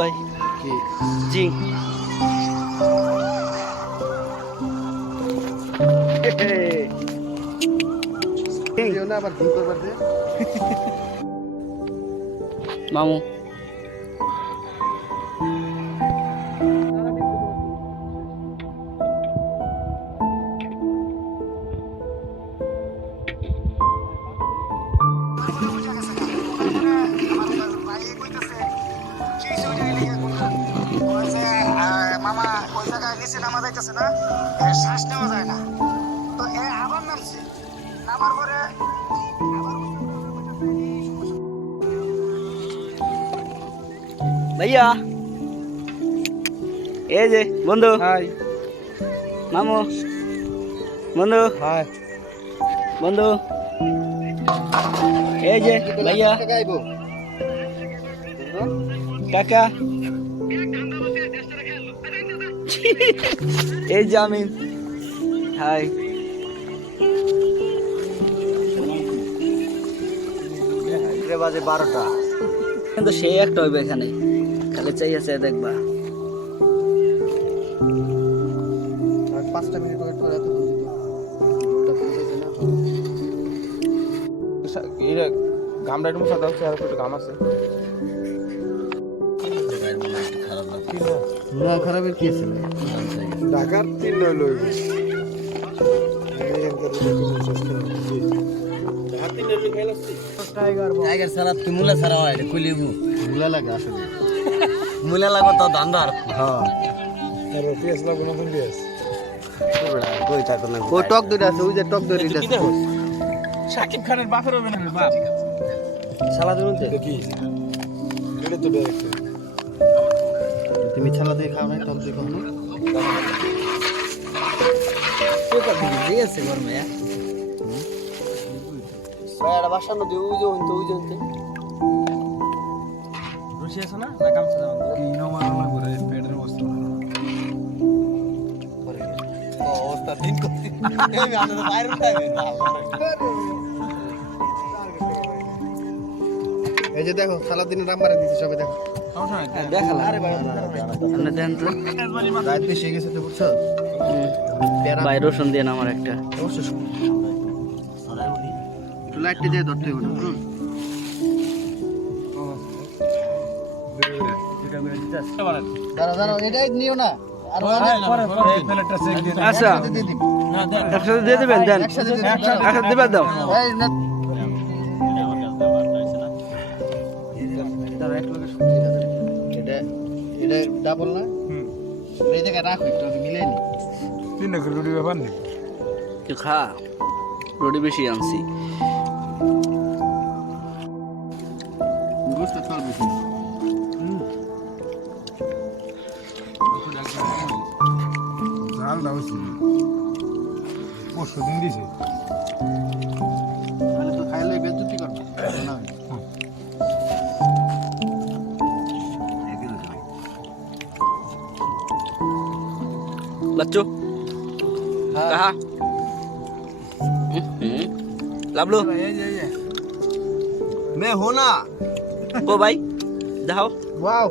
কয় কি জি কেউ না আবার ভুল করবার দে মামু মামা ওই জায়গায় নিচে নামা যাইতেছে না শ্বাস নেওয়া যায় না তো এ আবার নামছে নামার পরে ভাইয়া এই যে বন্ধু হাই মামু বন্ধু হাই বন্ধু এই যে ভাইয়া গাইবো কাকা এই যে আমি হাই বাজে 12টা কিন্তু সেই একটা হইবে এখানে খালি চাই আছে দেখবা আর 5টা মিনিট ওয়েট করে এত দূর এটা ঘামটা একটু মুছা দাও চেহারা একটু ঘাম আছে না খারাপের কি আছে ঢাকার 3 লইল টাইগার সালাদ কি মুলা সারা হয় এটা কইলিবু ভুলা লাগে আসলে মুলা লাগো তো ধান্দার হ্যাঁ আর পেঁয়াজ লাগবে না কোন পেঁয়াজ কই থাকো না ও টক দই আছে ওই যে টক দই আছে শাকিব খানের বাপের হবে না বাপ সালাদ উনতে কি এটা তো ডাইরেক্ট তুমি ছালা দিয়ে খাও না টক দই খাও না ঠিক আছে গরমে ভাই এটা বাসানো দিও ওই যে হইতে রুচি আছে না না গামছা দাও কি নমানো না করে পেটের অবস্থা অবস্থা দিন করতে আমি আনন্দ বাইরে উঠাবে এই যে দেখো সালাদিনের রামবারে দিছি সবে দেখো দেখালাম আপনি দেন তো রাত বেশি হয়ে গেছে তো বুঝছো ভাই রসুন দেন আমার একটা অবশ্যই লাইটটা দিয়ে ধরতে হবে না দাঁড়াও দাঁড়াও এটাই নিও না আর আচ্ছা একসাথে দিয়ে দেবেন দেন একসাথে একসাথে দেবেন দাও এই না এটা এটা ডাবল না এই জায়গায় রাখো একটু আমি মিলাই নি তিন করে রুটি ব্যাপার নেই তুই খা রুটি বেশি আনছি গোসটা খাওয়া বেশি ঝাল দাও পরশু দিন দিছে তাহলে তো খাইলে বেজুতি করবে না बच्चों कहा लाबलो मैं हो ना ओ भाई जाओ वाओ